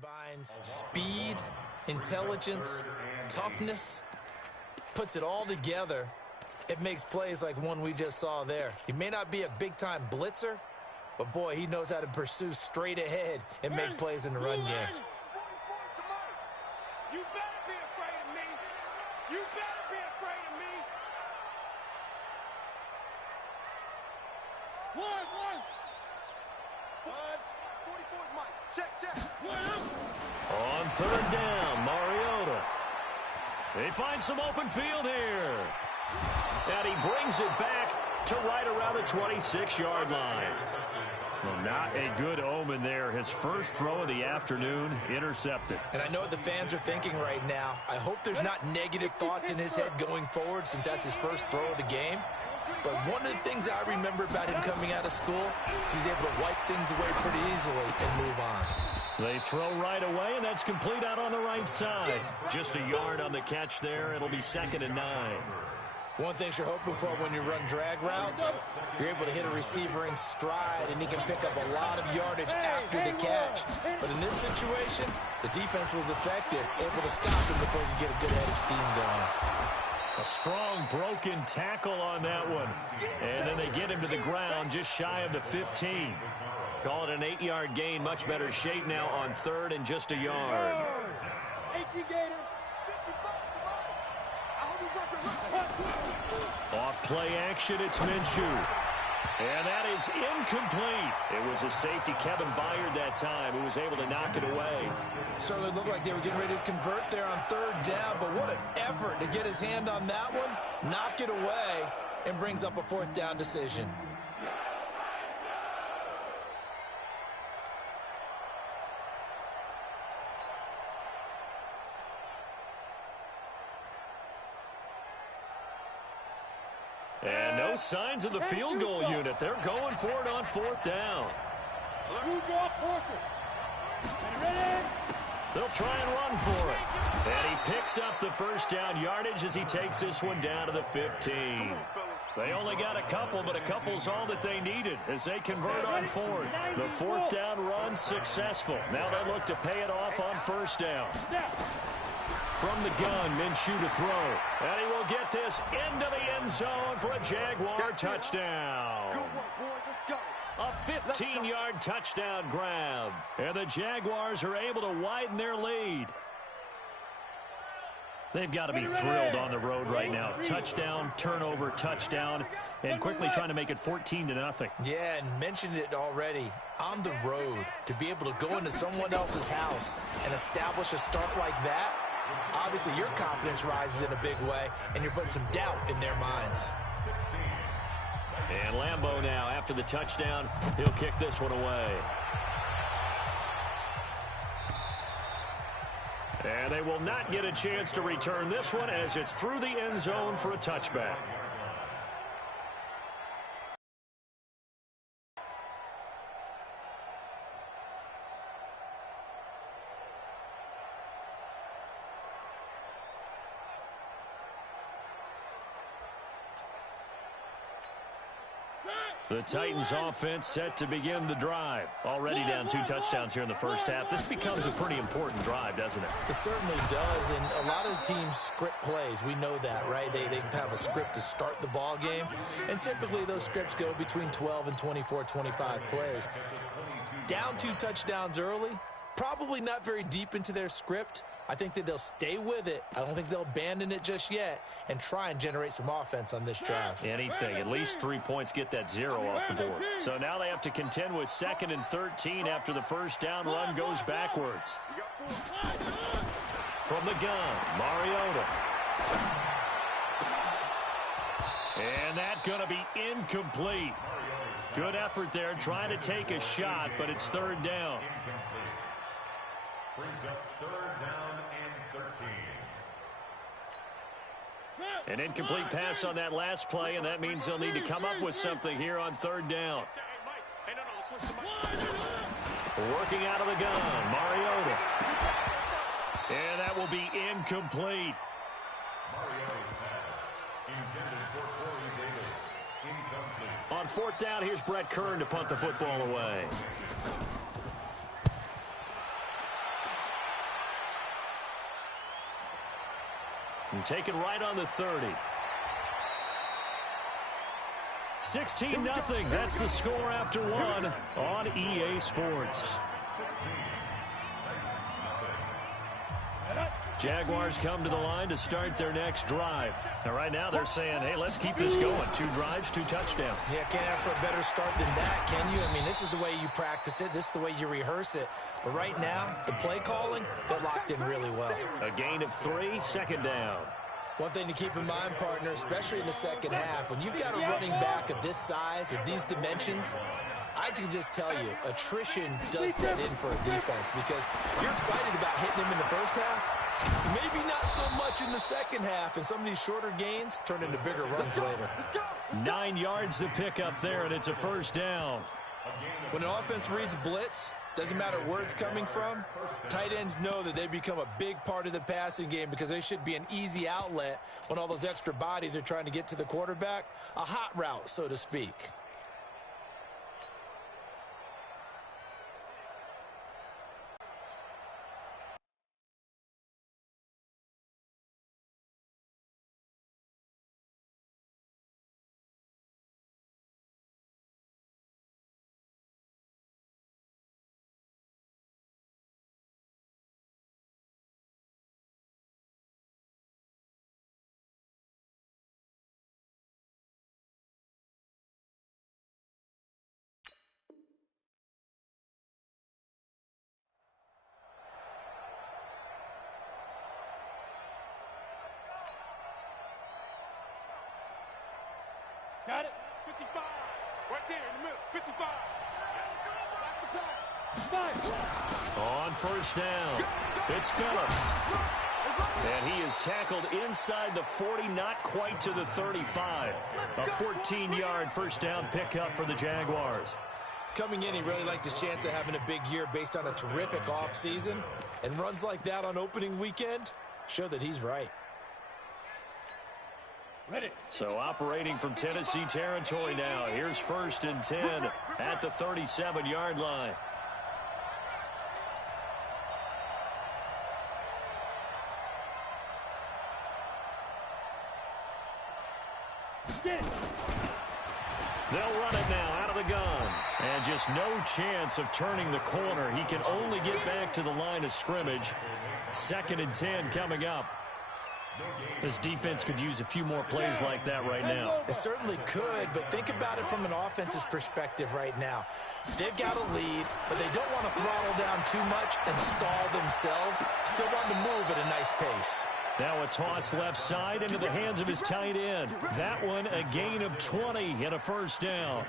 Combines speed, intelligence, toughness, puts it all together. It makes plays like one we just saw there. He may not be a big-time blitzer, but, boy, he knows how to pursue straight ahead and make plays in the run game. You better be afraid of me. You better be afraid of me. One. Buzz, 44's Mike. Check. On third down, Mariota. They find some open field here. And he brings it back to right around the 26-yard line. Well, not a good omen there. His first throw of the afternoon intercepted. And I know what the fans are thinking right now. I hope there's not negative thoughts in his head going forward since that's his first throw of the game. But one of the things I remember about him coming out of school is he's able to wipe things away pretty easily and move on. They throw right away, and that's complete out on the right side. Just a yard on the catch there. It'll be 2nd and 9. One thing you're hoping for when you run drag routes, you're able to hit a receiver in stride, and he can pick up a lot of yardage after the catch. But in this situation, the defense was effective, able to stop him before he could get a good head of steam going. A strong broken tackle on that one. And then they get him to the ground just shy of the 15. Call it an 8-yard gain. Much better shape now on third and just a yard. Off play action, it's Minshew. And that is incomplete. It was a safety, Kevin Byard, that time, who was able to knock it away. Certainly looked like they were getting ready to convert there on third down, but what an effort to get his hand on that one, knock it away, and brings up a 4th down decision. And no signs of the field goal unit. They're going for it on 4th down. They'll try and run for it. And he picks up the first down yardage as he takes this one down to the 15. They only got a couple, but a couple's all that they needed as they convert on 4th. The 4th down run successful. Now they look to pay it off on 1st down. From the gun, Minshew to throw. And he will get this into the end zone for a Jaguar touchdown. A 15-yard touchdown grab. And the Jaguars are able to widen their lead. They've got to be thrilled on the road right now. Touchdown, turnover, touchdown, and quickly trying to make it 14-0. Yeah, and mentioned it already. On the road, to be able to go into someone else's house and establish a start like that, obviously your confidence rises in a big way, and you're putting some doubt in their minds. And Lambeau now, after the touchdown, he'll kick this one away. And they will not get a chance to return this one as it's through the end zone for a touchback. The Titans offense set to begin the drive. Already down 2 touchdowns here in the first half. This becomes a pretty important drive, doesn't it? It certainly does, and a lot of the teams script plays. We know that, right? They have a script to start the ball game, and typically those scripts go between 12 and 24, 25 plays. Down 2 touchdowns early, probably not very deep into their script. I think that they'll stay with it. I don't think they'll abandon it just yet and try and generate some offense on this drive. Anything. At least 3 points get that 0 off the board. So now they have to contend with 2nd and 13 after the first down run goes backwards. From the gun, Mariota. And that's going to be incomplete. Good effort there trying to take a shot, but it's 3rd down. Brings up 3rd down and 13. An incomplete pass on that last play, and that means they'll need to come up with something here on 3rd down. Working out of the gun, Mariota. And that will be incomplete. Mariota's pass intended for Corey Davis. Incomplete. On 4th down, here's Brett Kern to punt the football away. And take it right on the 30. 16-0. That's the score after one on EA Sports. Jaguars come to the line to start their next drive. And right now they're saying, hey, let's keep this going. 2 drives, 2 touchdowns. Yeah, can't ask for a better start than that, can you? I mean, this is the way you practice it. This is the way you rehearse it. But right now, the play calling, they're locked in really well. A gain of 3, second down. One thing to keep in mind, partner, especially in the second half, when you've got a running back of this size, of these dimensions, I can just tell you, attrition does set in for a defense because you're excited about hitting him in the first half. Maybe not so much in the second half, and some of these shorter gains turn into bigger runs later. 9 yards to pick up there, and it's a first down. When an offense reads blitz, doesn't matter where it's coming from, tight ends know that they become a big part of the passing game because they should be an easy outlet when all those extra bodies are trying to get to the quarterback. A hot route, so to speak. Got it. 55. Right there in the middle. 55. That's the pass. On first down, it's Phillips. And he is tackled inside the 40, not quite to the 35. A 14-yard first down pickup for the Jaguars. Coming in, he really liked his chance of having a big year based on a terrific offseason. And runs like that on opening weekend show that he's right. Ready. So operating from Tennessee territory now. Here's 1st and 10 at the 37-yard line. They'll run it now out of the gun. And just no chance of turning the corner. He can only get back to the line of scrimmage. 2nd and 10 coming up. This defense could use a few more plays like that right now. It certainly could, but think about it from an offense's perspective right now. They've got a lead, but they don't want to throttle down too much and stall themselves. Still want to move at a nice pace. Now a toss left side into the hands of his tight end. That one a gain of 20 and a first down.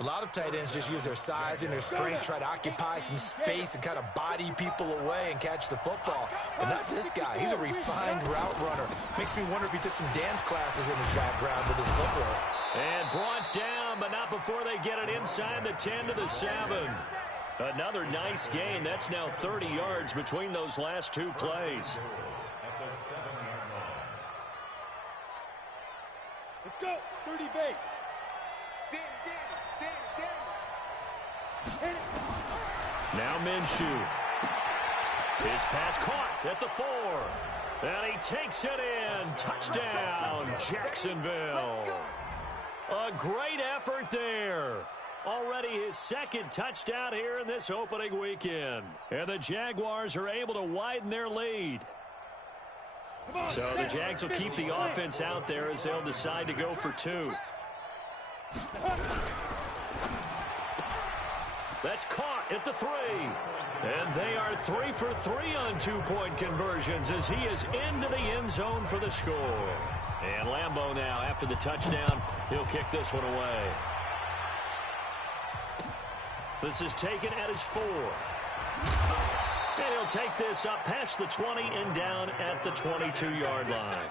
A lot of tight ends just use their size and their strength, try to occupy some space and kind of body people away and catch the football. But not this guy. He's a refined route runner. Makes me wonder if he took some dance classes in his background with his footwork. And brought down, but not before they get it inside the 10 to the 7. Another nice gain. That's now 30 yards between those last 2 plays. At the 7-yard line. Let's go. 30 base. Now Minshew. His pass caught at the 4. And he takes it in. Touchdown, Jacksonville. A great effort there. Already his 2nd touchdown here in this opening weekend. And the Jaguars are able to widen their lead. So the Jags will keep the offense out there as they'll decide to go for 2. That's caught at the 3. And they are 3 for 3 on 2-point conversions as he is into the end zone for the score. And Lambeau now, after the touchdown, he'll kick this one away. This is taken at his 4. And he'll take this up past the 20 and down at the 22-yard line.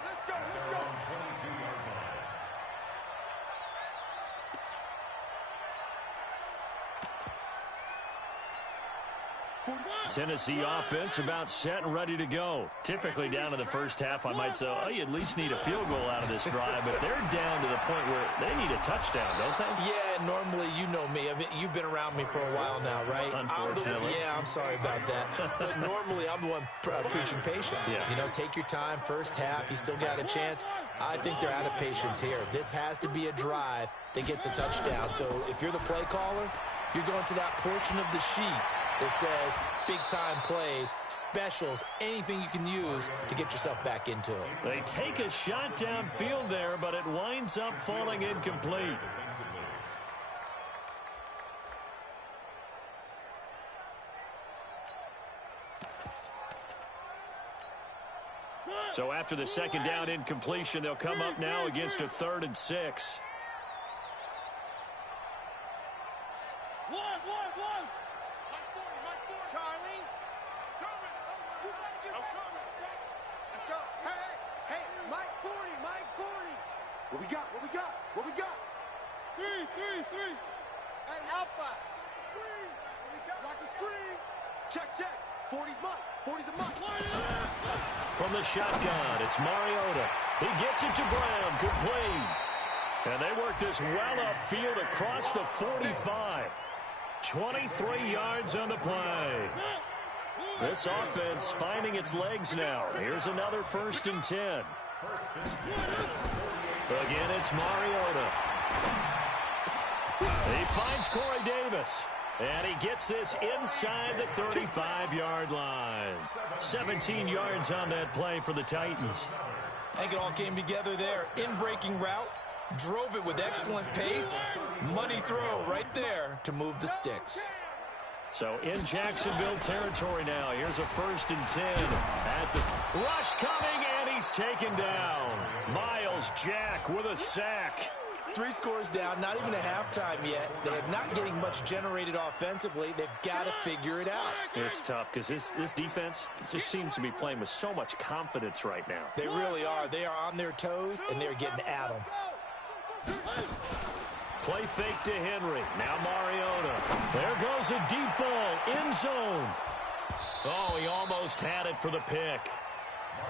Tennessee offense about set and ready to go. Typically down to the first half, I might say, oh, you at least need a field goal out of this drive, but they're down to the point where they need a touchdown, don't they? Yeah, Yeah, normally you know me. I mean, you've been around me for a while now, right? Unfortunately. I'm sorry about that. But normally I'm the one preaching patience. Yeah. You know, take your time. First half, you still got a chance. I think they're out of patience here. This has to be a drive that gets a touchdown. So if you're the play caller, you're going to that portion of the sheet that says big-time plays, specials, anything you can use to get yourself back into it. They take a shot downfield there, but it winds up falling incomplete. So after the second down incompletion, they'll come up now against a 3rd and 6. Charlie. Let's go. Hey, Mike 40. What we got? Three. And Alpha. Screen. Watch the screen. Check. 40's mine. 40's a mine. From the shotgun, it's Mariota. He gets it to Brown, complete. And they work this well upfield across the 45. 23 yards on the play. This offense finding its legs now. Here's another 1st and 10. Again, it's Mariota. He finds Corey Davis. And he gets this inside the 35-yard line. 17 yards on that play for the Titans. I think it all came together there. In-breaking route, drove it with excellent pace. Money throw right there to move the sticks. So in Jacksonville territory now. Here's a 1st and 10. At the rush coming, and he's taken down. Myles Jack with a sack. 3 scores down, not even a halftime yet. They are not getting much generated offensively. They've got to figure it out. It's tough because this defense just seems to be playing with so much confidence right now. They really are. They are on their toes, and they're getting at them. Play fake to Henry. Now Mariota. There goes a deep ball. End zone. Oh, he almost had it for the pick.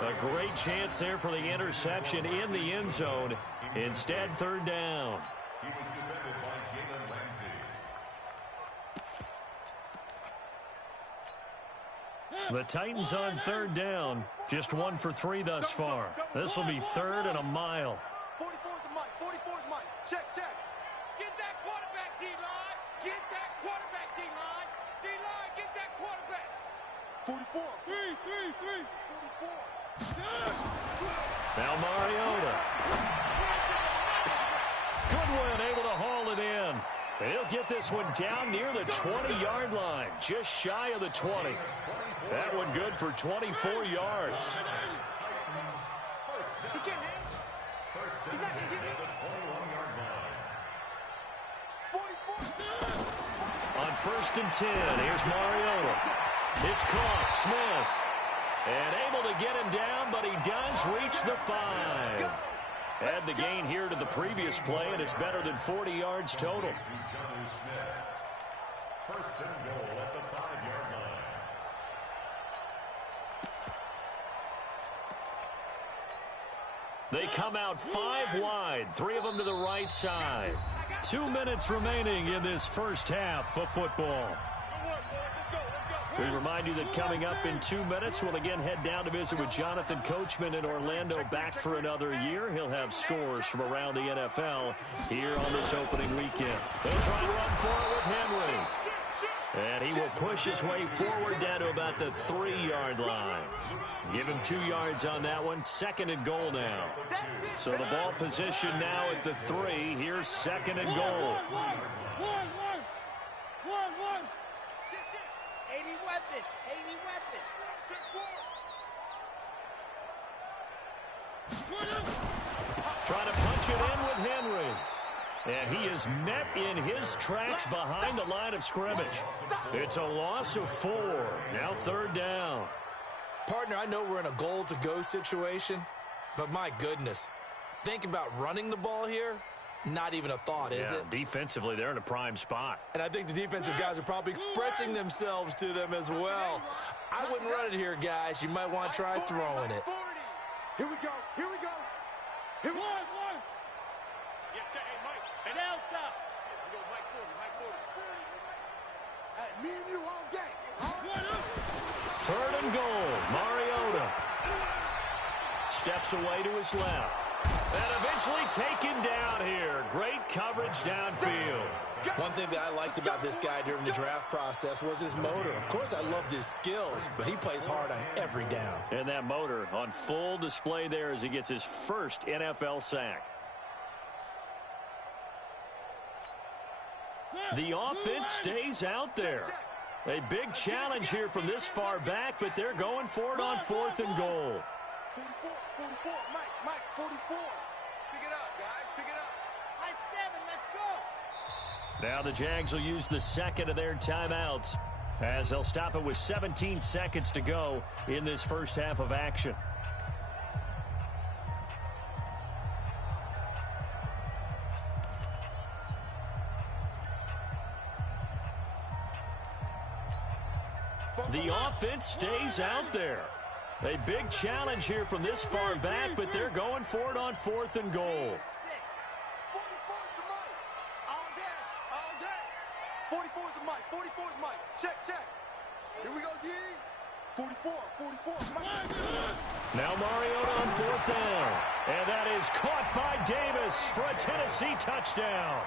A great chance there for the interception in the end zone. Instead, 3rd down. He was defended by Jalen Ramsey. The Titans on 3rd down. Just 1 for 3 thus far. This will be 3rd and a mile. 44's mine. Check. Get that quarterback, D-line. Get that quarterback, D-line. D-line, get that quarterback. 44. 3. 44. Now Mariota. Goodwin able to haul it in. He'll get this one down near the 20-yard line, just shy of the 20. That one good for 24 yards. He can't hit. He's not going to get me. 44. On 1st and 10, here's Mariota. It's caught. Smith. And able to get him down, but he does reach the 5. Add the gain here to the previous play, and it's better than 40 yards total. 1st and goal at the 5-yard line. They come out 5 wide, 3 of them to the right side. 2 minutes remaining in this first half of football. We remind you that coming up in 2 minutes, we'll again head down to visit with Jonathan Coachman in Orlando, back for another year. He'll have scores from around the NFL here on this opening weekend. They'll try to run for it with Henry. And he will push his way forward down to about the 3-yard line. Give him 2 yards on that one. 2nd and goal now. So the ball position now at the 3. Here's 2nd and goal. 80 weapon. Trying to punch it in with Henry. And he is met in his tracks behind the line of scrimmage. It's a loss of 4. Now 3rd down. Partner, I know we're in a goal-to-go situation, but my goodness, think about running the ball here. Not even a thought, is it? Defensively, they're in a prime spot. And I think the defensive guys are probably expressing themselves to them as well. I wouldn't run it here, guys. You might want to try throwing it. Here we go. One. Get to, hey, Mike. Delta. Me and you all day. Third and goal. Mariota steps away to his left. And eventually taken down here. Great coverage downfield. One thing that I liked about this guy during the draft process was his motor. Of course, I loved his skills, but he plays hard on every down. And that motor on full display there as he gets his first NFL sack. The offense stays out there. A big challenge here from this far back, but they're going for it on 4th and goal. 44, Mike, 44. Pick it up, guys, pick it up. High 7, let's go. Now the Jags will use the second of their timeouts as they'll stop it with 17 seconds to go in this first half of action. The offense stays out there. A big challenge here from this far back, but they're going for it on 4th and goal. 44 is the mic. All day. 44 is the mic, 44 is the mic. Check. Here we go, D. 44, Mike. Now Mariota on 4th down. And that is caught by Davis for a Tennessee touchdown.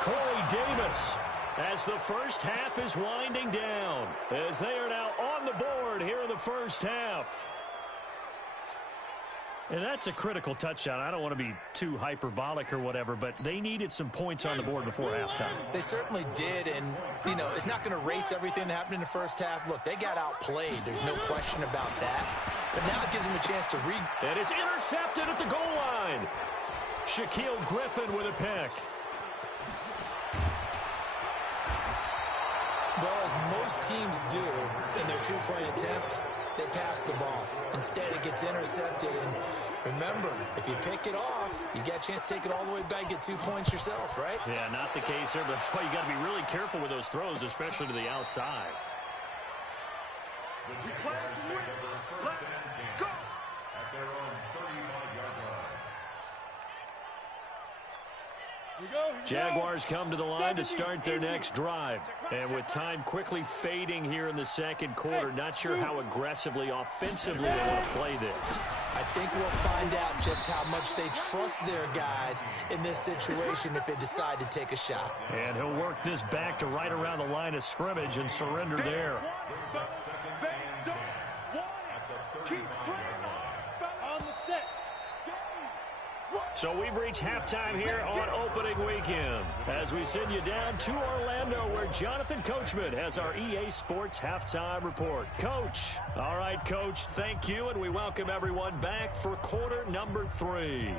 Corey Davis, as the first half is winding down, as they are now on the board here in the first half. And that's a critical touchdown. I don't want to be too hyperbolic or whatever, but they needed some points on the board before halftime. They certainly did, and, you know, it's not going to erase everything that happened in the first half. Look, they got outplayed. There's no question about that. But now it gives them a chance to read. And it's intercepted at the goal line. Shaquille Griffin with a pick. Well, as most teams do in their two-point attempt, they pass the ball. Instead, it gets intercepted. And remember, if you pick it off, you got a chance to take it all the way back, get 2 points yourself, right? Yeah, not the case there, but that's why you got to be really careful with those throws, especially to the outside. We play to win. Let's go. At their own 35-yard line. Jaguars come to the line to start their next drive. And with time quickly fading here in the second quarter, not sure how aggressively, offensively they want to play this. I think we'll find out just how much they trust their guys in this situation if they decide to take a shot. And he'll work this back to right around the line of scrimmage and surrender there. They don't want it. Keep playing on the set. So we've reached halftime here on opening weekend as we send you down to Orlando where Jonathan Coachman has our EA Sports halftime report. Coach. All right, Coach, thank you, and we welcome everyone back for quarter number 3.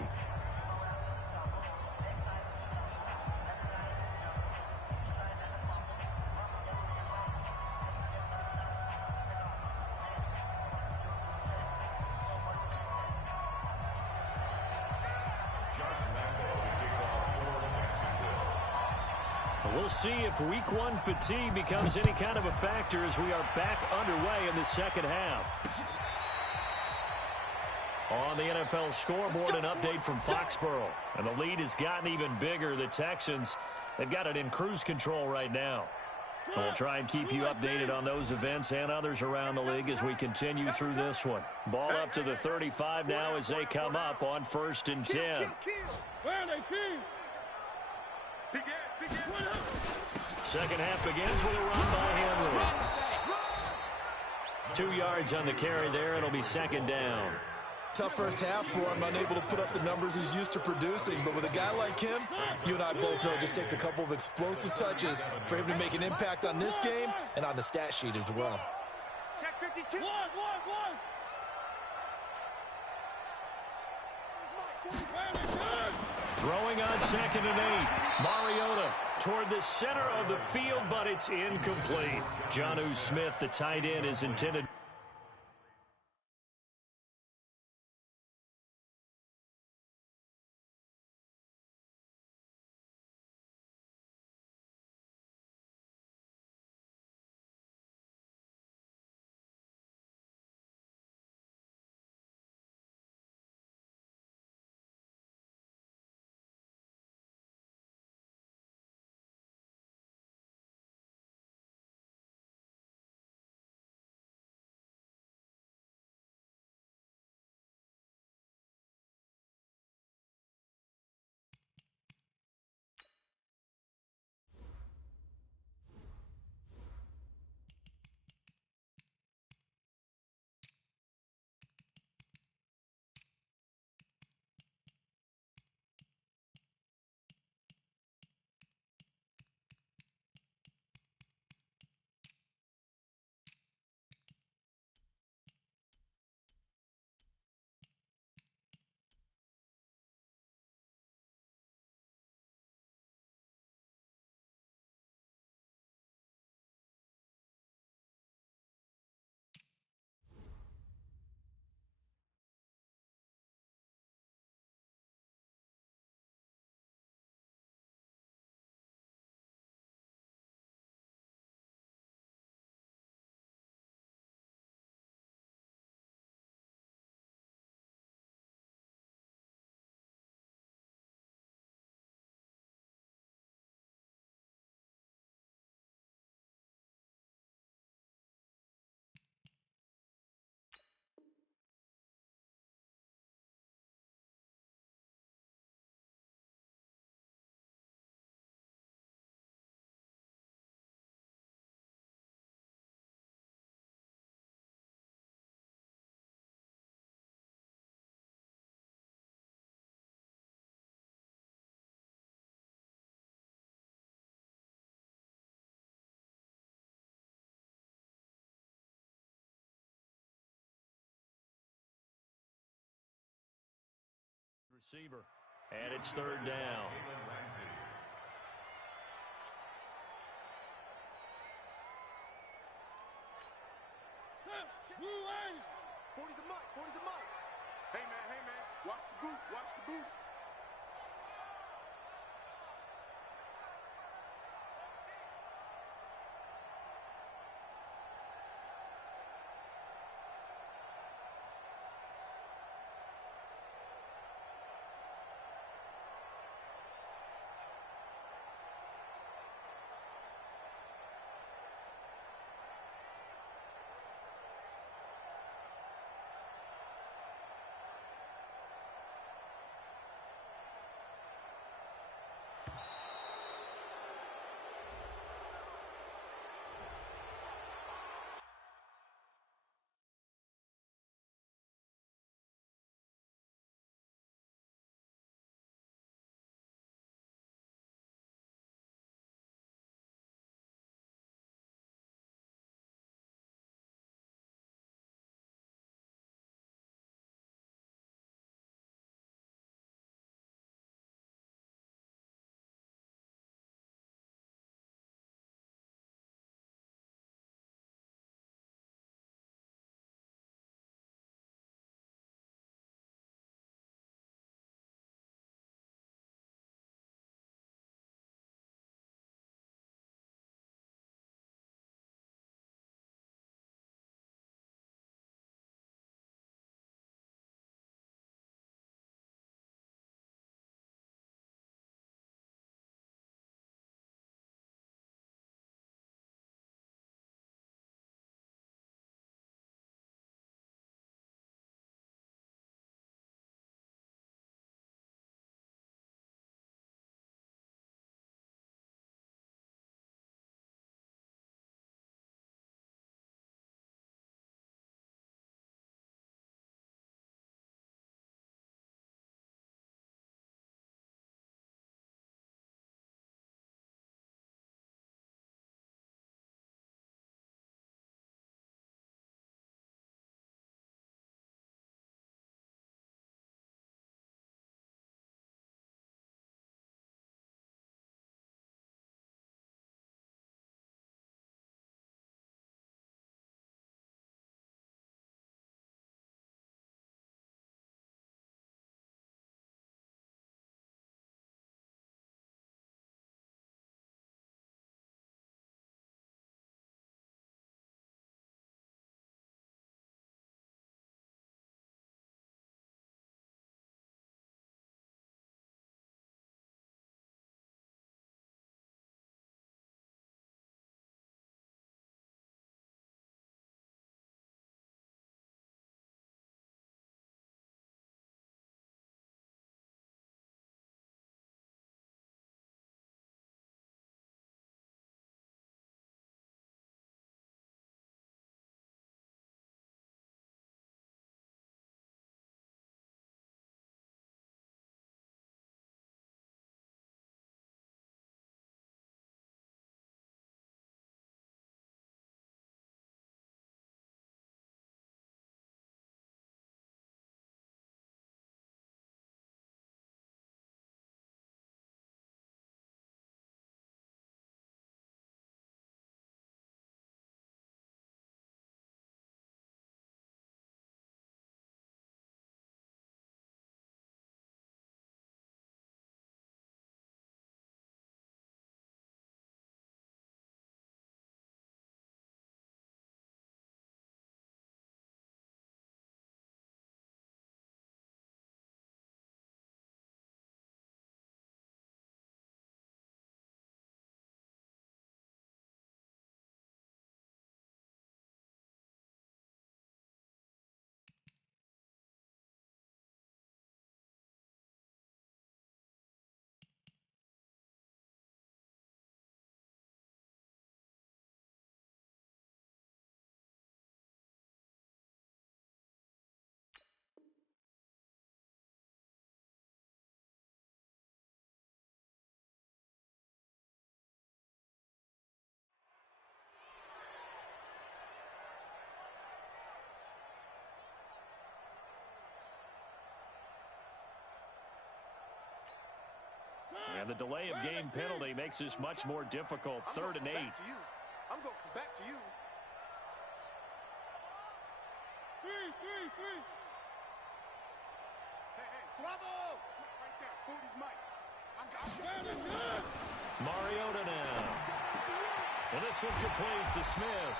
We'll see if week 1 fatigue becomes any kind of a factor as we are back underway in the second half. On the NFL scoreboard, an update from Foxborough. And the lead has gotten even bigger. The Texans have got it in cruise control right now. And we'll try and keep you updated on those events and others around the league as we continue through this one. Ball up to the 35 now as they come up on 1st and 10. Where are they, King? Begin. Second half begins with a run by Henry. 2 yards on the carry there. It'll be second down. Tough first half for him, unable to put up the numbers he's used to producing. But with a guy like him, you and I both know it just takes a couple of explosive touches for him to make an impact on this game and on the stat sheet as well. Check 52. One. Throwing on 2nd and 8. Mariota toward the center of the field, but it's incomplete. Jonnu Smith, the tight end, is intended. receiver. And it's third down. Jalen Ramsey. 40's the mic, 40's the mic. Hey man, watch the boot, watch the boot. And the delay of game penalty makes this much more difficult. 3rd and 8. I'm going back to you. 3. Hey, bravo! Right there, 40's Mike. Mariota now. And this one complete to Smith.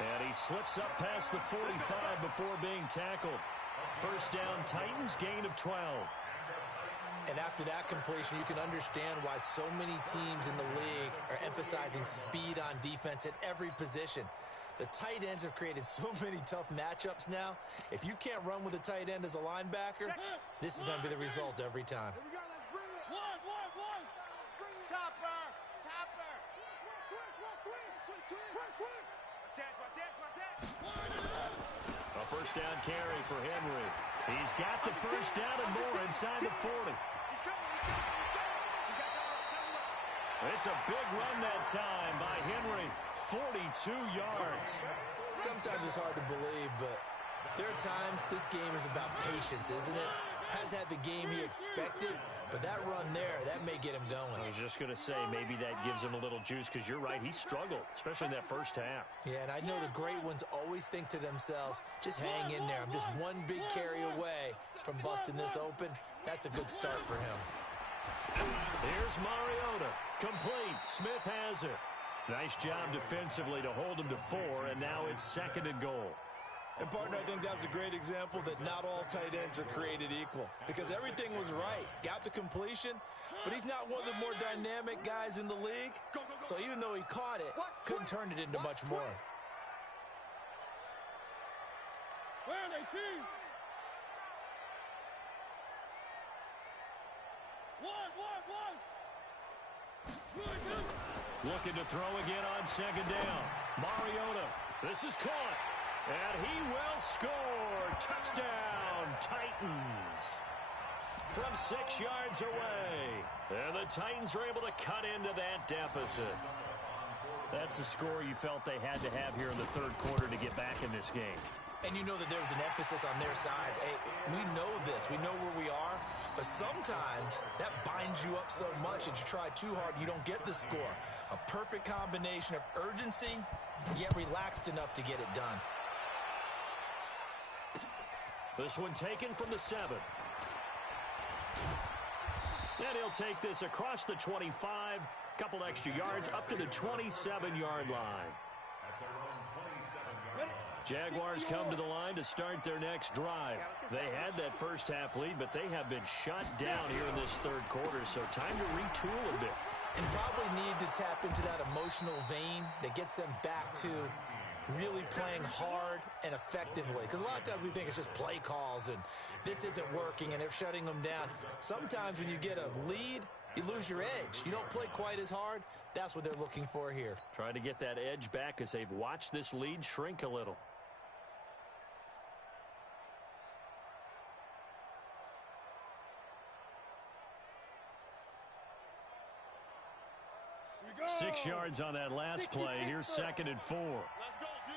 And he slips up past the 45 before being tackled. First down, Titans, gain of 12. And after that completion, you can understand why so many teams in the league are emphasizing speed on defense at every position. The tight ends have created so many tough matchups now. If you can't run with a tight end as a linebacker, this is going to be the result every time. Here we go, let's bring it. One. Chopper. Watch that. A first down carry for Henry. He's got the first down and more inside the 40. It's a big run that time by Henry. 42 yards. Sometimes it's hard to believe, but there are times this game is about patience, isn't it? Has had the game he expected, but that run there, that may get him going. I was just going to say, maybe that gives him a little juice, because you're right, he struggled, especially in that first half. Yeah, and I know the great ones always think to themselves, just hang in there. I'm just one big carry away from busting this open. That's a good start for him. Here's Mariota. Complete. Smith has it. Nice job defensively to hold him to 4, and now it's 2nd and goal. And, partner, I think that was a great example that not all tight ends are created equal, because everything was right. Got the completion, but he's not one of the more dynamic guys in the league. So even though he caught it, couldn't turn it into much more. Where are they, team? One. Looking to throw again on 2nd down. Mariota. This is caught. And he will score. Touchdown, Titans. From 6 yards away. And the Titans are able to cut into that deficit. That's the score you felt they had to have here in the 3rd quarter to get back in this game. And you know that there was an emphasis on their side. Hey, we know this. We know where we are. But sometimes that binds you up so much that you try too hard, you don't get the score. A perfect combination of urgency, yet relaxed enough to get it done. This one taken from the 7. And he'll take this across the 25. Couple extra yards up to the 27-yard line. Jaguars come to the line to start their next drive. They had that first half lead, but they have been shut down here in this 3rd quarter, so time to retool a bit. And probably need to tap into that emotional vein that gets them back to really playing hard and effectively. Because a lot of times we think it's just play calls and this isn't working and they're shutting them down. Sometimes when you get a lead, you lose your edge. You don't play quite as hard. That's what they're looking for here. Trying to get that edge back as they've watched this lead shrink a little. Go. 6 yards on that last play. Here's 2nd and 4. Let's go, D.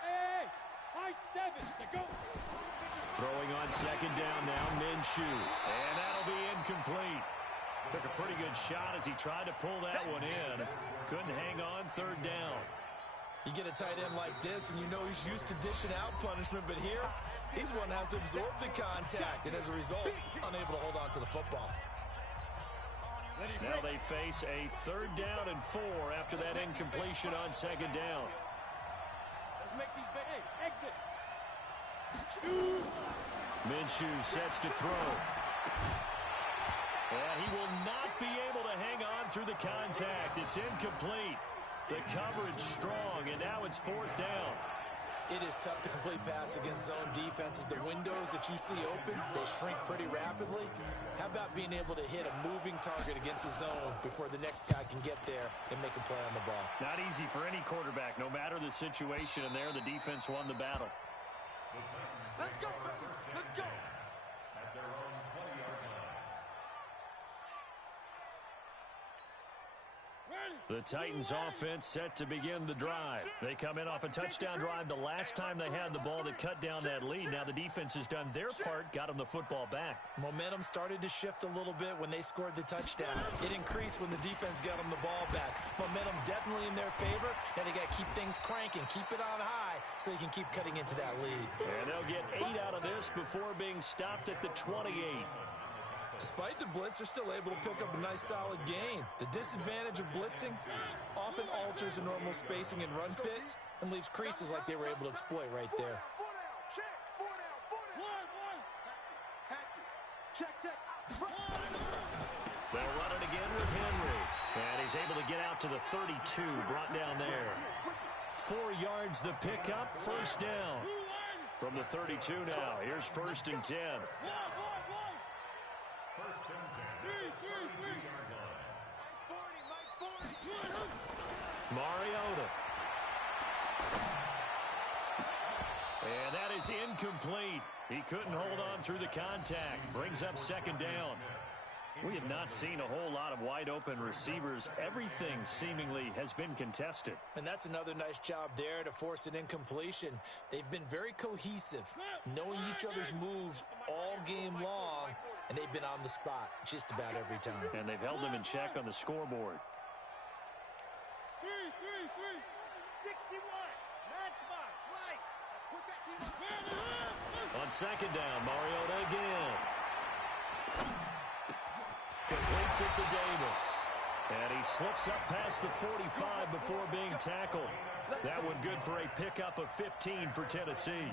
Hey, high 7. To go. Throwing on 2nd down now, Minshew. And that'll be incomplete. Took a pretty good shot as he tried to pull that one in. Couldn't hang on 3rd down. You get a tight end like this, and you know he's used to dishing out punishment, but here, he's one that has to absorb the contact, and as a result, unable to hold on to the football. Now they face a 3rd down and 4 after that incompletion on 2nd down. Let's make these big. Hey, exit. Minshew sets to throw. And he will not be able to hang on through the contact. It's incomplete. The coverage strong, and now it's 4th down. It is tough to complete pass against zone defenses. The windows that you see open, they shrink pretty rapidly. How about being able to hit a moving target against a zone before the next guy can get there and make a play on the ball? Not easy for any quarterback, no matter the situation, and there the defense won the battle. Let's go, baby. Let's go. At their own 20-yard line. Ready. The Titans offense set to begin the drive. They come in off a touchdown drive the last time they had the ball that cut down that lead. Now the defense has done their part, got them the football back. Momentum started to shift a little bit when they scored the touchdown. It increased when the defense got them the ball back. Momentum definitely in their favor, and they got to keep things cranking, keep it on high so they can keep cutting into that lead. And they'll get 8 out of this before being stopped at the 28. Despite the blitz, they're still able to pick up a nice solid gain. The disadvantage of blitzing often alters the normal spacing and run fits and leaves creases like they were able to exploit right there. They'll run it again with Henry. And he's able to get out to the 32, brought down there. 4 yards the pickup, first down. From the 32 now, here's 1st and 10. Mariota. And that is incomplete. He couldn't hold on through the contact. Brings up 2nd down. We have not seen a whole lot of wide-open receivers. Everything seemingly has been contested. And that's another nice job there to force an incompletion. They've been very cohesive, knowing each other's moves all game long, and they've been on the spot just about every time. And they've held them in check on the scoreboard. 61. Matchbox. Light. Let's put that team On 2nd down, Mariota again. Completes it to Davis. And he slips up past the 45 before being tackled. That one good for a pickup of 15 for Tennessee.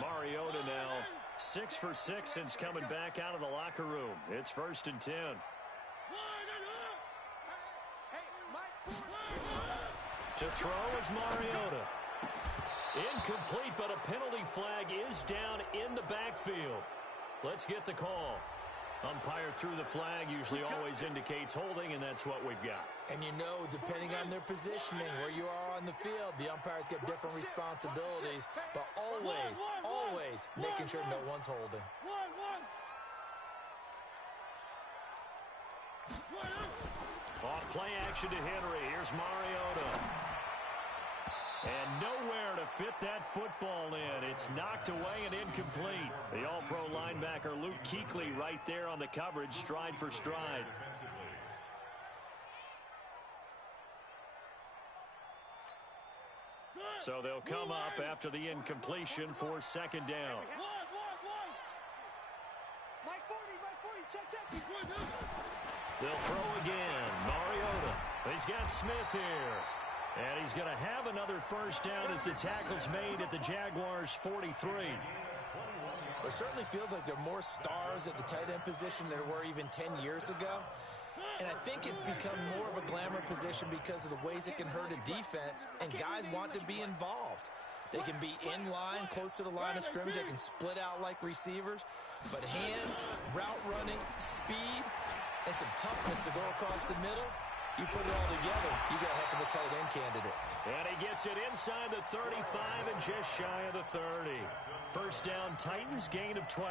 Mariota now 6 for 6 since coming back out of the locker room. It's 1st and 10. To throw is Mariota. Incomplete, but a penalty flag is down in the backfield. Let's get the call. Umpire threw the flag, usually always indicates holding, and that's what we've got. And you know, depending on their positioning, where you are on the field, the umpires get different responsibilities, but always making sure no one's holding. Off play action to Henry. Here's Mariota. And nowhere to fit that football in. It's knocked away and incomplete. The all-pro linebacker Luke Kuechly right there on the coverage, stride for stride. So they'll come up after the incompletion for 2nd down. They'll throw again. Mariota. He's got Smith here. And he's going to have another first down as the tackle's made at the Jaguars' 43. It certainly feels like there are more stars at the tight end position than there were even 10 years ago. And I think it's become more of a glamour position because of the ways it can hurt a defense, and guys want to be involved. They can be in line, close to the line of scrimmage. They can split out like receivers. But hands, route running, speed, and some toughness to go across the middle, you put it all together, you got a heck of a tight end candidate. And he gets it inside the 35 and just shy of the 30. First down, Titans, gain of 12.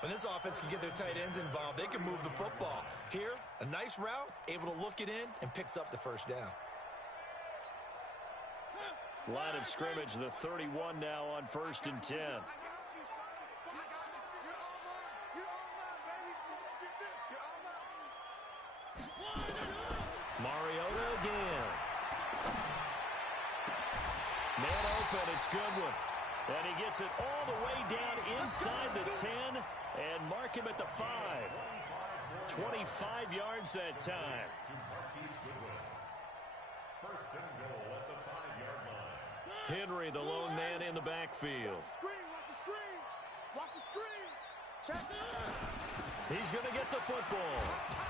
When this offense can get their tight ends involved, they can move the football. Here, a nice route, able to look it in, and picks up the first down. Line of scrimmage, the 31 now on 1st and 10. Mariota again. Man open, it's Goodwin. And he gets it all the way down inside the 10 and mark him at the 5. 25 yards that time. Henry, the lone man in the backfield. Watch the screen. Check. He's going to get the football.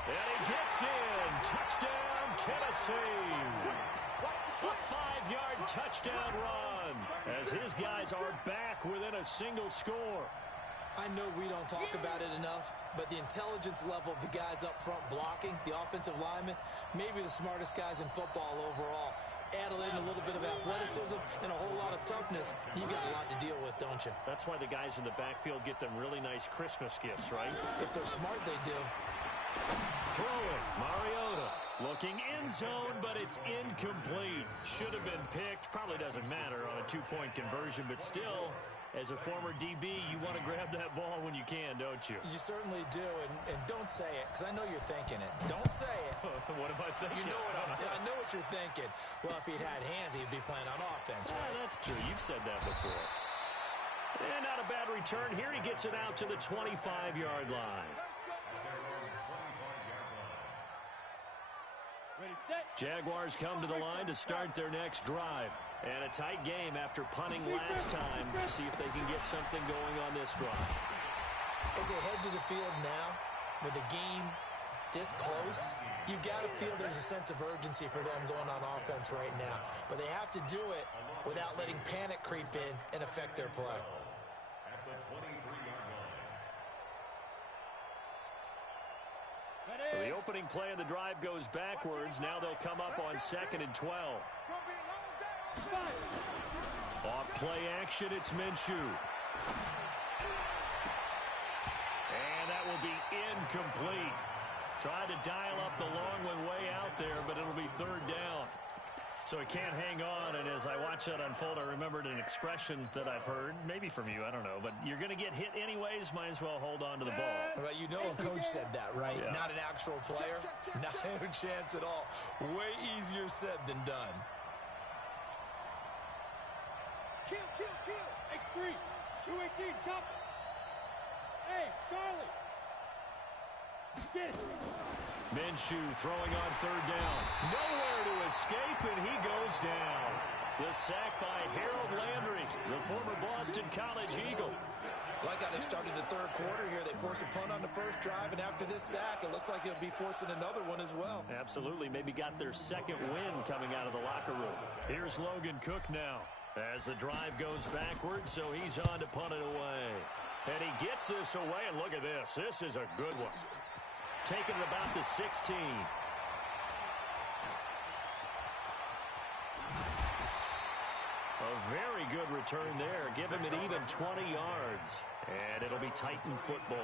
And he gets in. Touchdown, Tennessee. A 5-yard touchdown run as his guys are back within a single score. I know we don't talk about it enough, but the intelligence level of the guys up front blocking, the offensive linemen, maybe the smartest guys in football overall. add in a little bit of athleticism and a whole lot of toughness, you got a lot to deal with, don't you? That's why the guys in the backfield get them really nice Christmas gifts, right? If they're smart, they do. Throwing, Mariota. Looking end zone, but it's incomplete. Should have been picked. Probably doesn't matter on a two-point conversion, but still, as a former DB, you want to grab that ball when you can, don't you? You certainly do, and don't say it, because I know you're thinking it. Don't say it. What am I thinking? You know I know what you're thinking. Well, if he'd had hands, he'd be playing on offense. Right? That's true. You've said that before. And not a bad return. Here he gets it out to the 25-yard line. Ready, set. Jaguars come to the line to start their next drive. And a tight game after punting last time. See if they can get something going on this drive. As they head to the field now, with the game this close, you've got to feel there's a sense of urgency for them going on offense right now. But they have to do it without letting panic creep in and affect their play. At the 23-yard line. So the opening play of the drive goes backwards. Now they'll come up on 2nd and 12. Off play action, it's Minshew. And that will be incomplete. Tried to dial up the long one way out there, but it'll be 3rd down. So he can't hang on, and as I watch that unfold, I remembered an expression that I've heard, maybe from you, I don't know, but you're going to get hit anyways, might as well hold on to the ball. Well, you know a coach said that, right? Yeah. Not an actual player. Not a chance at all. Way easier said than done. Kill. X3. 218, chop. Hey, Charlie. Get it. Minshew throwing on 3rd down. Nowhere to escape, and he goes down. The sack by Harold Landry, the former Boston College Eagle. Like how they started the 3rd quarter here. They forced a punt on the first drive, and after this sack, it looks like they'll be forcing another one as well. Absolutely. Maybe got their 2nd win coming out of the locker room. Here's Logan Cook now as the drive goes backwards, so he's on to punt it away. And he gets this away, and look at this. This is a good one. Taking it about the 16. A very good return there. Give him an even 20 yards. And it'll be Titan football.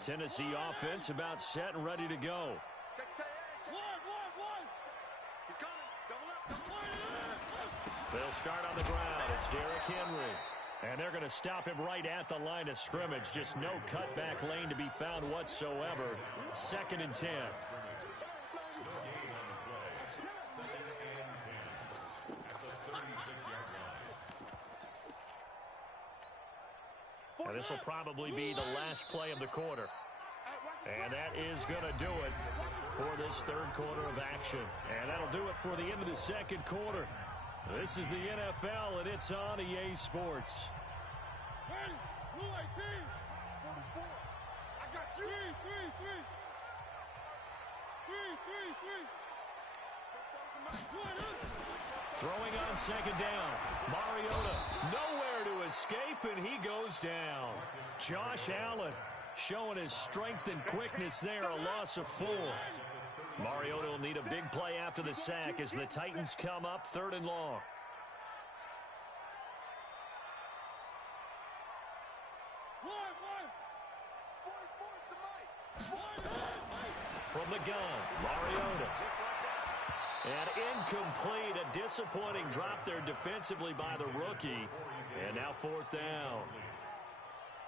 Tennessee offense about set and ready to go. One. He's coming. Double up. They'll start on the ground. It's Derrick Henry. And they're going to stop him right at the line of scrimmage. Just no cutback lane to be found whatsoever. 2nd and 10. And this will probably be the last play of the quarter. And that is going to do it for this 3rd quarter of action. And that'll do it for the end of the 2nd quarter. This is the NFL, and it's on EA Sports. Hey, blue 18. 44. I got you. Three. Throwing on 2nd down. Mariota nowhere to escape, and he goes down. Josh Allen showing his strength and quickness there, a loss of 4. Mariota will need a big play after the sack as the Titans come up 3rd and long. From the gun, Mariota. And incomplete, a disappointing drop there defensively by the rookie. And now 4th down.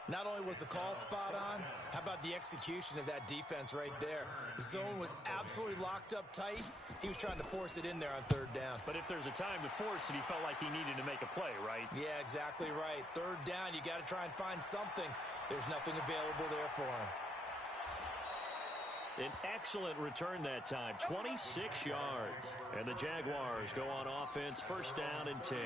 Not only was the call spot on, how about the execution of that defense right there? The zone was absolutely locked up tight. He was trying to force it in there on 3rd down. But if there's a time to force it, he felt like he needed to make a play, right? Yeah, exactly right. 3rd down, you got to try and find something. There's nothing available there for him. An excellent return that time, 26 yards. And the Jaguars go on offense, 1st down and 10.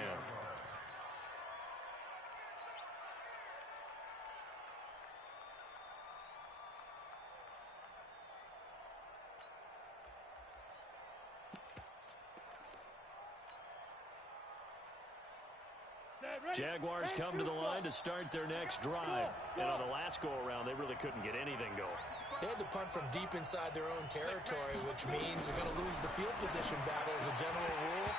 Jaguars come to the line to start their next drive. And on the last go-around, they really couldn't get anything going. They had to punt from deep inside their own territory, which means they're going to lose the field position battle as a general rule.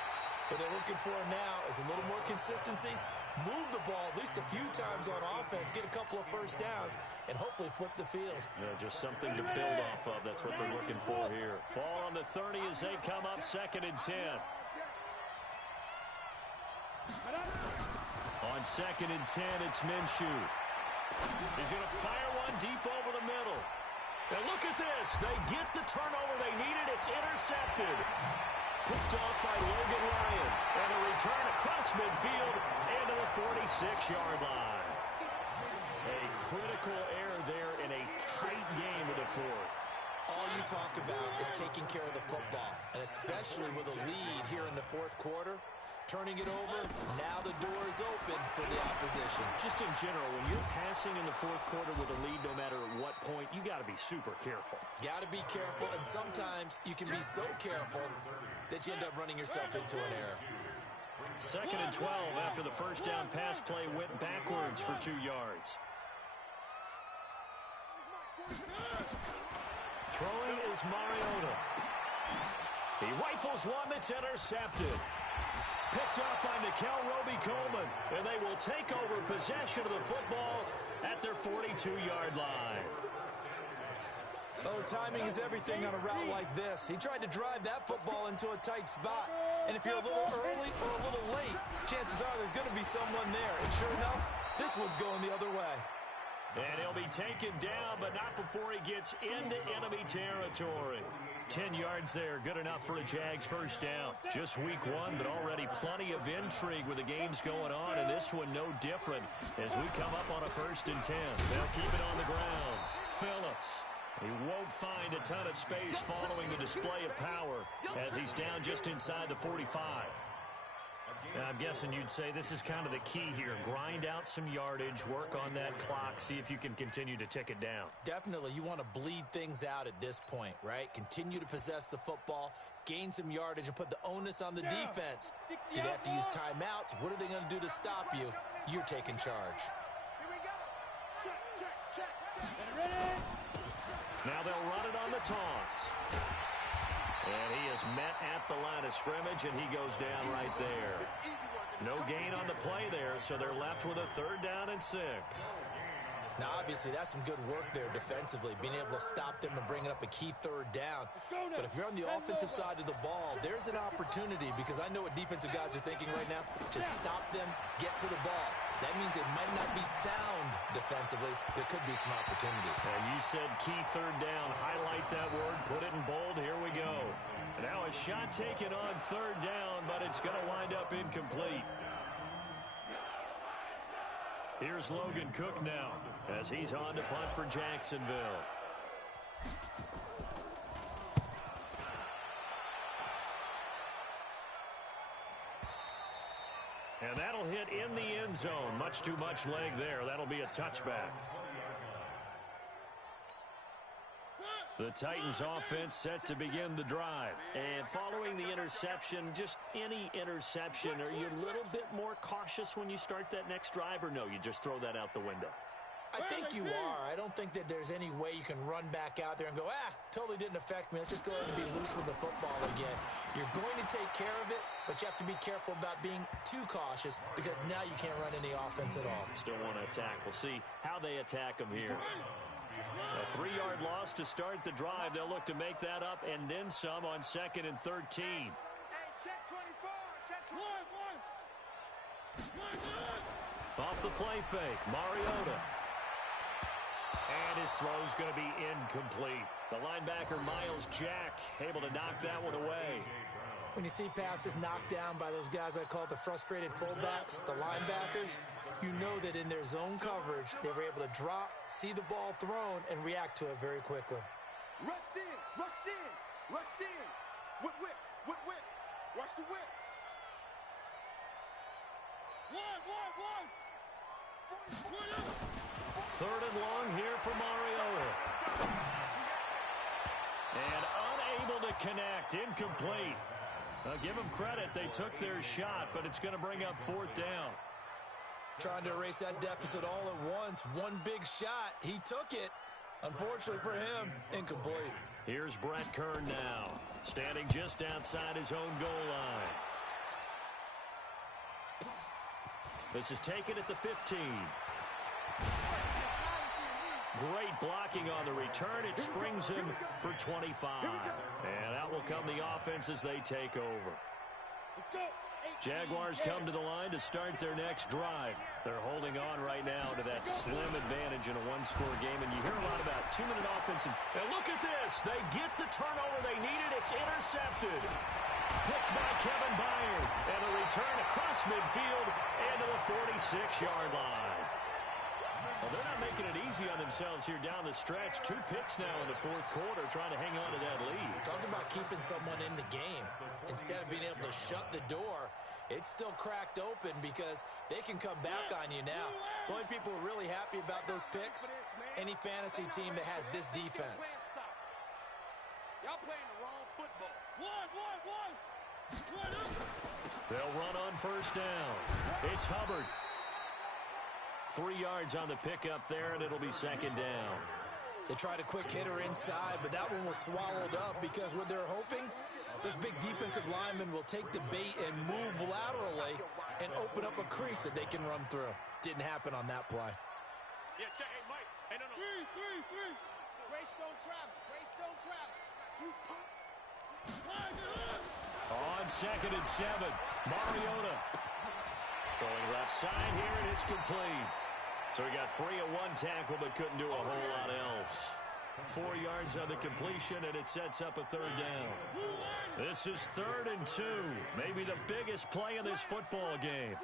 What they're looking for now is a little more consistency, move the ball at least a few times on offense, get a couple of first downs, and hopefully flip the field. Yeah, just something to build off of. That's what they're looking for here. Ball on the 30 as they come up 2nd and 10. On 2nd and 10, it's Minshew. He's going to fire one deep over the middle. And look at this. They get the turnover they needed. It's intercepted. Picked off by Logan Ryan. And a return across midfield into the 46-yard line. A critical error there in a tight game of the fourth. All you talk about is taking care of the football, and especially with a lead here in the fourth quarter. Turning it over, now the door is open for the opposition. Just in general, when you're passing in the fourth quarter with a lead, no matter at what point, you got to be super careful. Got to be careful, and sometimes you can be so careful that you end up running yourself into an error. 2nd and 12 after the first down pass play went backwards for 2 yards. Throwing is Mariota. He rifles one that's intercepted. Picked up by Nikel Roby-Coleman, and they will take over possession of the football at their 42-yard line. Oh, timing is everything on a route like this. He tried to drive that football into a tight spot, and if you're a little early or a little late, chances are there's going to be someone there. And sure enough, this one's going the other way. And he'll be taken down, but not before he gets into enemy territory. 10 yards there, good enough for a Jags first down. Just week one, but already plenty of intrigue with the games going on, and this one no different as we come up on a 1st and 10. They'll keep it on the ground. Phillips. He won't find a ton of space following the display of power as he's down just inside the 45. Now, I'm guessing you'd say this is kind of the key here. Grind out some yardage, work on that clock, see if you can continue to tick it down. Definitely, you want to bleed things out at this point, right? Continue to possess the football, gain some yardage, and put the onus on the defense. Do they have to use timeouts? What are they going to do to stop you? You're taking charge. Here we go. Check. Now they'll run it on the toss. And he is met at the line of scrimmage, and he goes down right there. No gain on the play there, so they're left with a 3rd down and 6. Now, obviously, that's some good work there defensively, being able to stop them and bringing up a key 3rd down. But if you're on the offensive side of the ball, there's an opportunity, because I know what defensive guys are thinking right now. Just stop them, get to the ball. That means it might not be sound defensively. There could be some opportunities. And you said key 3rd down. Highlight that word. Put it in bold. Here we go. Now a shot taken on 3rd down, but it's going to wind up incomplete. Here's Logan Cook now as he's on to punt for Jacksonville. And that'll hit in the end zone. Much too much leg there. That'll be a touchback. The Titans offense set to begin the drive. And following the interception, just any interception, are you a little bit more cautious when you start that next drive, or no, you just throw that out the window? I think you are. I don't think that there's any way you can run back out there and go, totally didn't affect me. Let's just go ahead and be loose with the football again. You're going to take care of it, but you have to be careful about being too cautious, because now you can't run any offense at all. Still want to attack. We'll see how they attack them here. A 3-yard loss to start the drive. They'll look to make that up and then some on 2nd and 13. Hey, check 24. Check 1. Off the play fake, Mariota. And his throw's going to be incomplete. The linebacker, Miles Jack, able to knock that one away. When you see passes knocked down by those guys I call the frustrated fullbacks, the linebackers, you know that in their zone coverage, they were able to drop, see the ball thrown, and react to it very quickly. Rush in. Whip. Watch the whip. 3rd and long here for Mariota. And unable to connect, incomplete. Give them credit, they took their shot, but it's going to bring up 4th down. Trying to erase that deficit all at once. One big shot. He took it. Unfortunately for him, incomplete. Here's Brett Kern now, standing just outside his own goal line. This is taken at the 15. Great blocking on the return. It springs him for 25. And out will come the offense as they take over. Jaguars come to the line to start their next drive. They're holding on right now to that slim advantage in a one-score game. And you hear a lot about two-minute offensive. And look at this. They get the turnover they needed. It's intercepted. Picked by Kevin Byard. And a return across midfield and to the 46-yard line. Well, they're not making it easy on themselves here down the stretch. 2 picks now in the fourth quarter, trying to hang on to that lead. Talk about keeping someone in the game. Instead of being able to shut the door, it's still cracked open because they can come back on you now. The only people who are really happy about those picks, any fantasy team that has this defense. Y'all playing the wrong football. They'll run on first down. It's Hubbard. 3 yards on the pickup there, and it'll be second down. They tried a quick hitter inside, but that one was swallowed up because what they're hoping, this big defensive lineman will take the bait and move laterally and open up a crease that they can run through. Didn't happen on that play. Yeah, check. Hey, Mike. Hey, no. Three. Race don't travel. Race don't travel. You pop. On 2nd and 7, Mariota. Throwing left side here, and it's complete. So he got free of one tackle, but couldn't do a whole lot else. 4 yards on the completion, and it sets up a third down. This is 3rd and 2. Maybe the biggest play in this football game.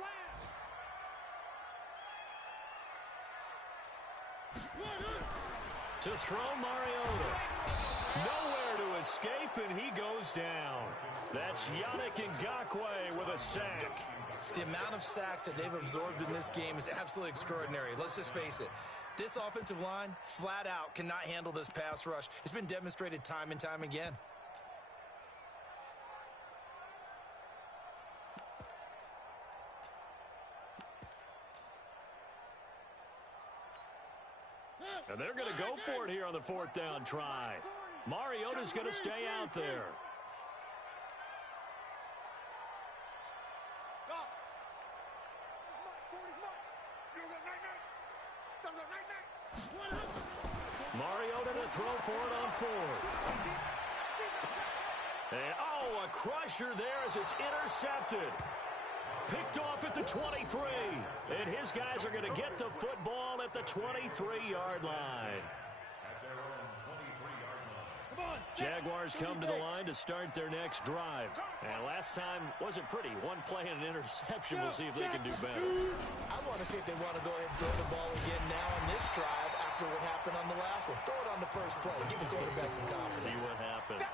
To throw Mariota. Nowhere to escape, and he goes down. That's Yannick Ngakoue with a sack. The amount of sacks that they've absorbed in this game is absolutely extraordinary. Let's just face it. This offensive line, flat out, cannot handle this pass rush. It's been demonstrated time and time again. And they're going to go for it here on the 4th down try. Mariota's going to stay out there. Mariota to throw for it on 4th. And, a crusher there as it's intercepted. Picked off at the 23. And his guys are going to get the football at the 23-yard line. Jaguars come to the line to start their next drive. And last time wasn't pretty. One play and an interception. We'll see if they can do better. I want to see if they want to go ahead and throw the ball again now on this drive after what happened on the last one. Throw it on the first play. Give the quarterback some confidence. See what happens.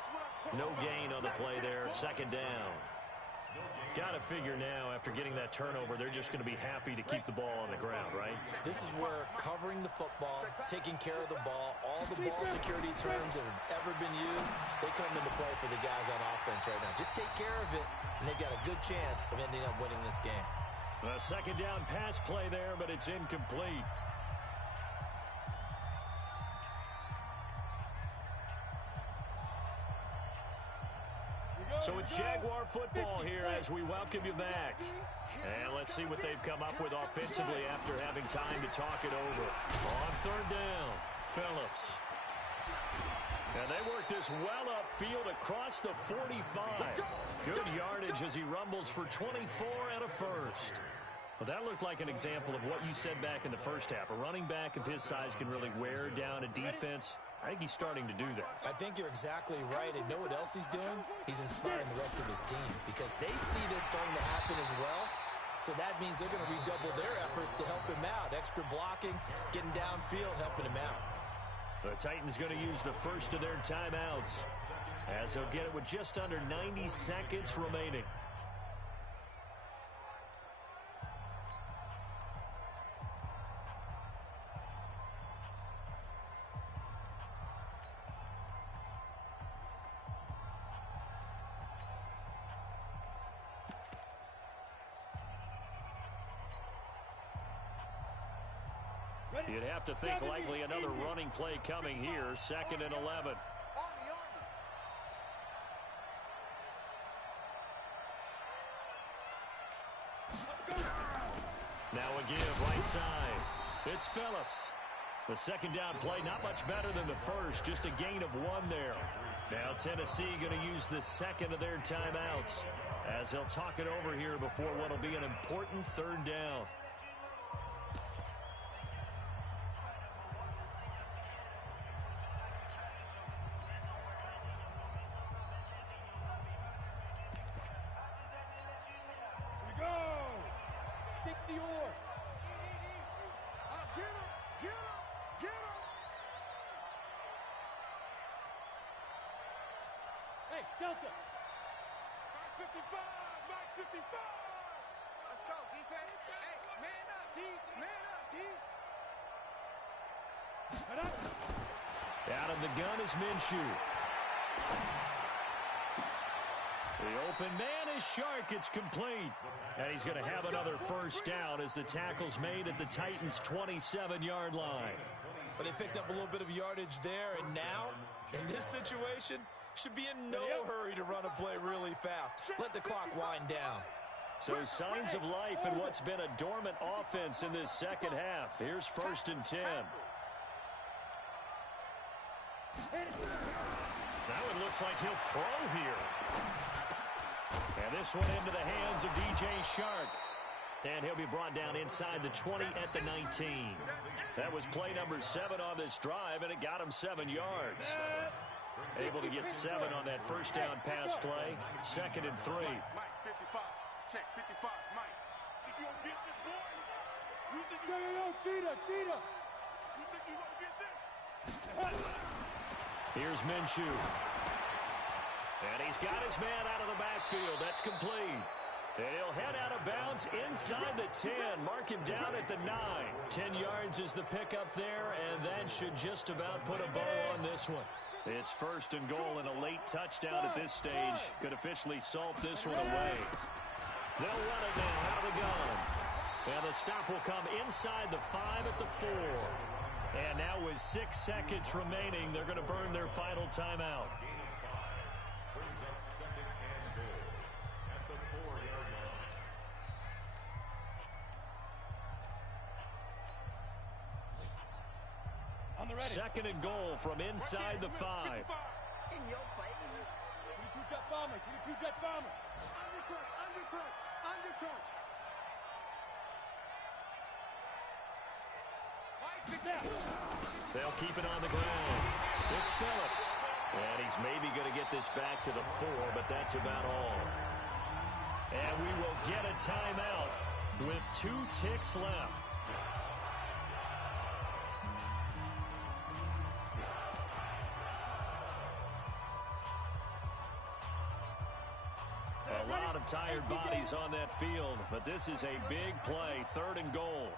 No gain on the play there. Second down. Got to figure now, after getting that turnover, they're just going to be happy to keep the ball on the ground, right? This is where covering the football, taking care of the ball, all the ball security terms that have ever been used, they come into play for the guys on offense right now. Just take care of it, and they've got a good chance of ending up winning this game. A second down pass play there, but it's incomplete. So it's Jaguar football here as we welcome you back. And let's see what they've come up with offensively after having time to talk it over. On 3rd down, Phillips. And they work this well upfield across the 45. Good yardage as he rumbles for 24 and a first. Well, that looked like an example of what you said back in the first half. A running back of his size can really wear down a defense. I think he's starting to do that. I think you're exactly right. And know what else he's doing? He's inspiring the rest of his team because they see this starting to happen as well. So that means they're going to redouble their efforts to help him out. Extra blocking, getting downfield, helping him out. The Titans going to use the first of their timeouts as they'll get it with just under 90 seconds remaining. You'd have to think likely another running play coming here, 2nd and 11. Now a give right side. It's Phillips. The second down play, not much better than the first, just a gain of 1 there. Now Tennessee going to use the second of their timeouts as they'll talk it over here before what will be an important 3rd down. Delta. 55, 55. Let's go, defense. Hey, man up, D. Man up, D. Out of the gun is Minshew. The open man is Shark. It's complete. And he's going to have another first down as the tackle's made at the Titans' 27-yard line. But they picked up a little bit of yardage there, and now, in this situation, should be in no hurry to run a play really fast. Let the clock wind down. So signs of life in what's been a dormant offense in this second half. Here's 1st and 10. Now it looks like he'll throw here. And this one into the hands of DJ Shark. And he'll be brought down inside the 20 at the 19. That was play number 7 on this drive, and it got him 7 yards. Able to get 7 on that first down pass play. 2nd and 3. Mike, 55. Check, 55, Mike. If you don't get this, boy, you think Yo, cheetah. you think you gonna get this? Here's Minshew. And he's got his man out of the backfield. That's complete. And he'll head out of bounds inside the 10. Mark him down at the 9. 10 yards is the pickup there, and that should just about put a bow on this one. It's 1st and goal and a late touchdown at this stage. Could officially salt this one away. They'll run it now out of the gun. And the stop will come inside the 5 at the 4. And now with 6 seconds remaining, they're going to burn their final timeout. Brings up 2nd and goal at the 4-yard line. On the ready. 2nd and goal from inside the 5. In your face. 22 jet bomber. Undercut. They'll keep it on the ground. It's Phillips. And he's maybe going to get this back to the 4, but that's about all. And we will get a timeout with 2 ticks left. A lot of tired bodies on that field, but this is a big play, 3rd and goal.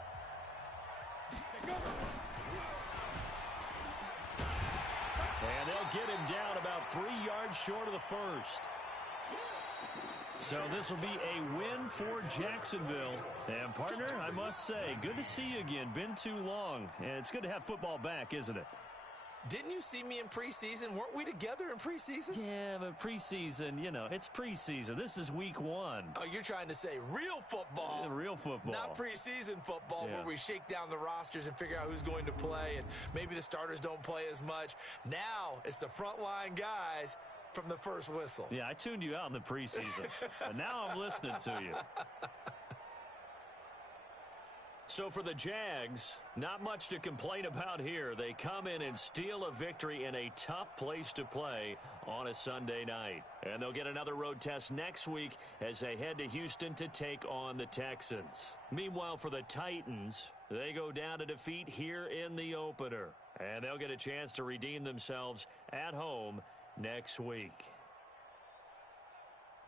And they'll get him down about 3 yards short of the first. So this will be a win for Jacksonville. And, partner, I must say, good to see you again. Been too long. And it's good to have football back, isn't it? Didn't you see me in preseason? Weren't we together in preseason? Yeah, but preseason, you know, it's preseason. This is week 1. Oh, you're trying to say real football. Real football. Not preseason football where we shake down the rosters and figure out who's going to play, and maybe the starters don't play as much. Now it's the frontline guys from the first whistle. Yeah, I tuned you out in the preseason, but now I'm listening to you. So for the Jags, not much to complain about here. They come in and steal a victory in a tough place to play on a Sunday night. And they'll get another road test next week as they head to Houston to take on the Texans. Meanwhile, for the Titans, they go down to defeat here in the opener. And they'll get a chance to redeem themselves at home next week.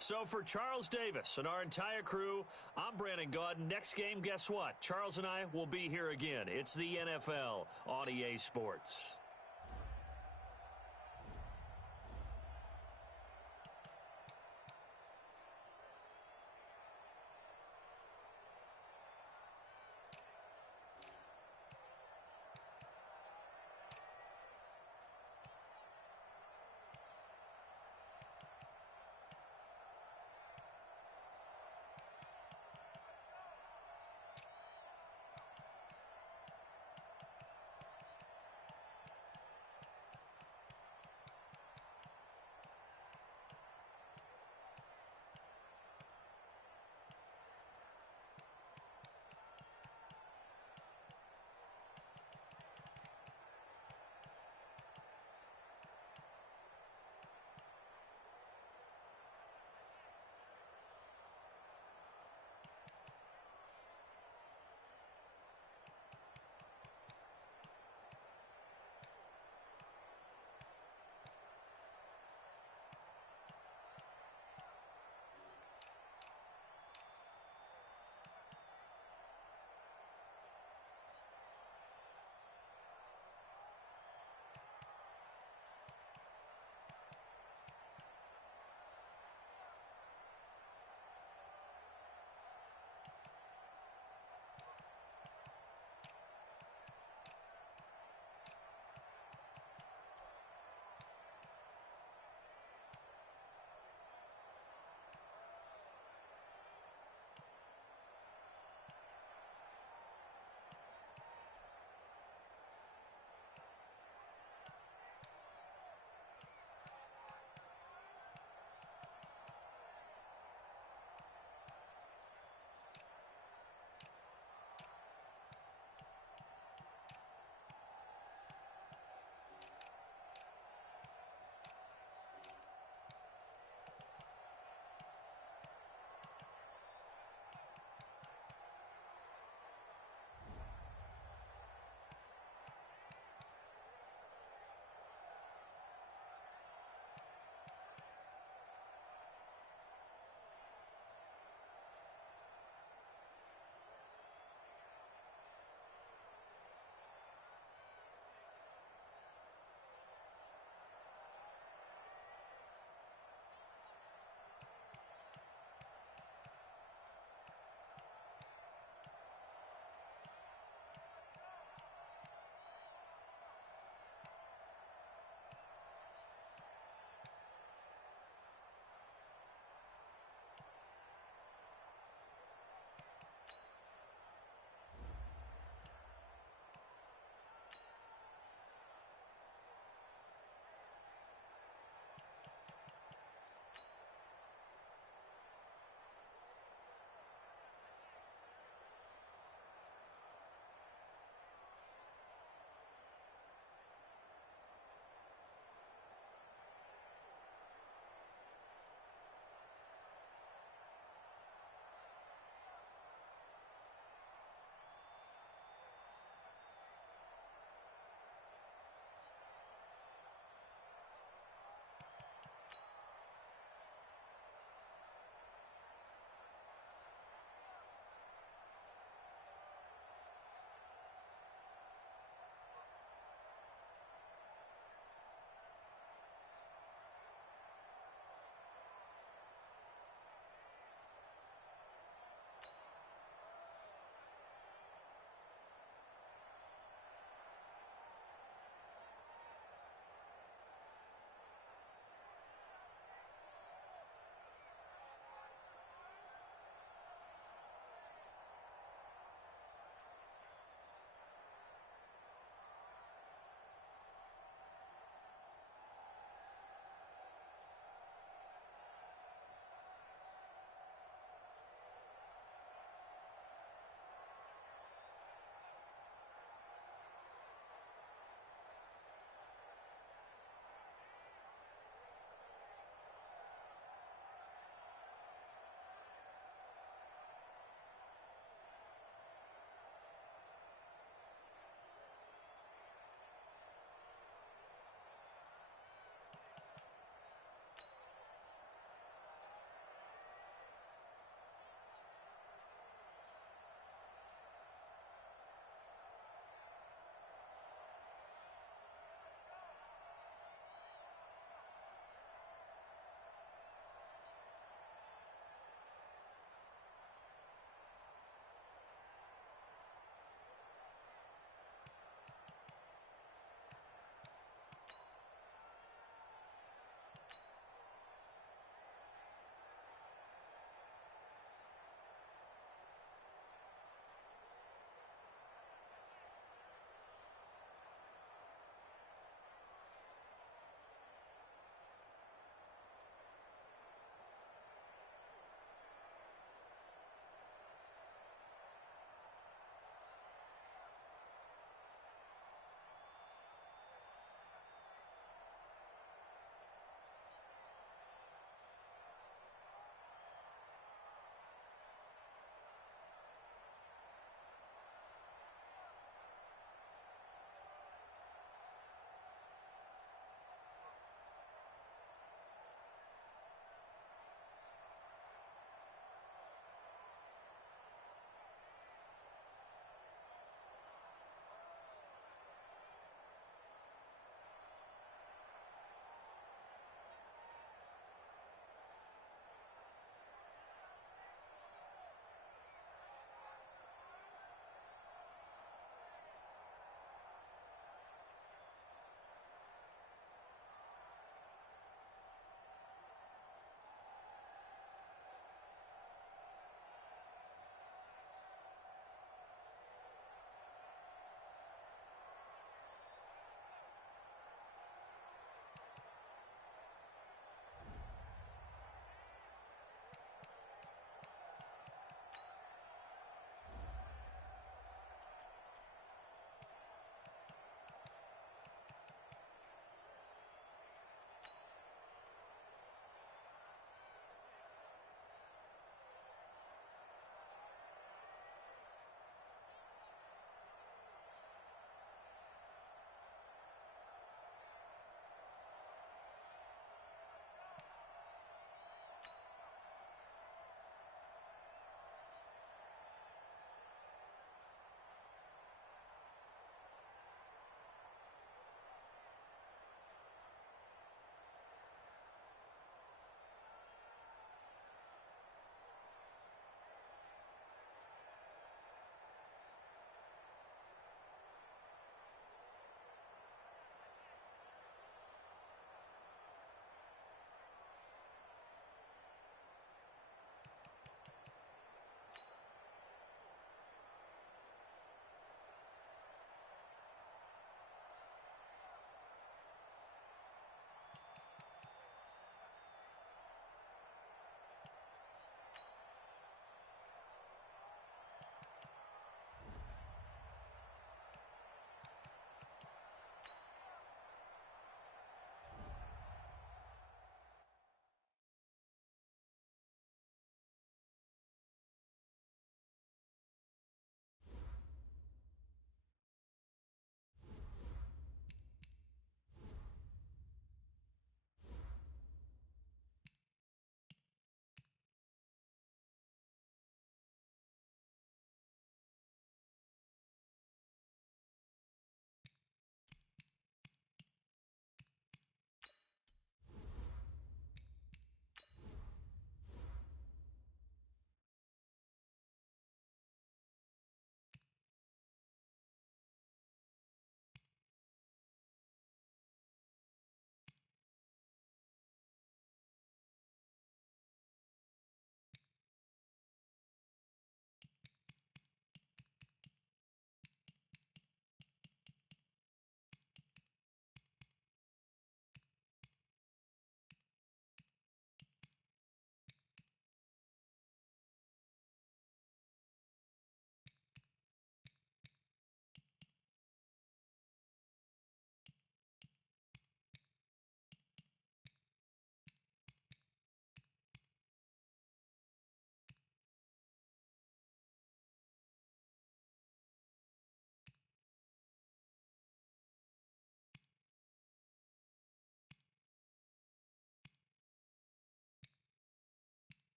So for Charles Davis and our entire crew, I'm Brandon Gaudin. Next game, guess what? Charles and I will be here again. It's the NFL on EA Sports.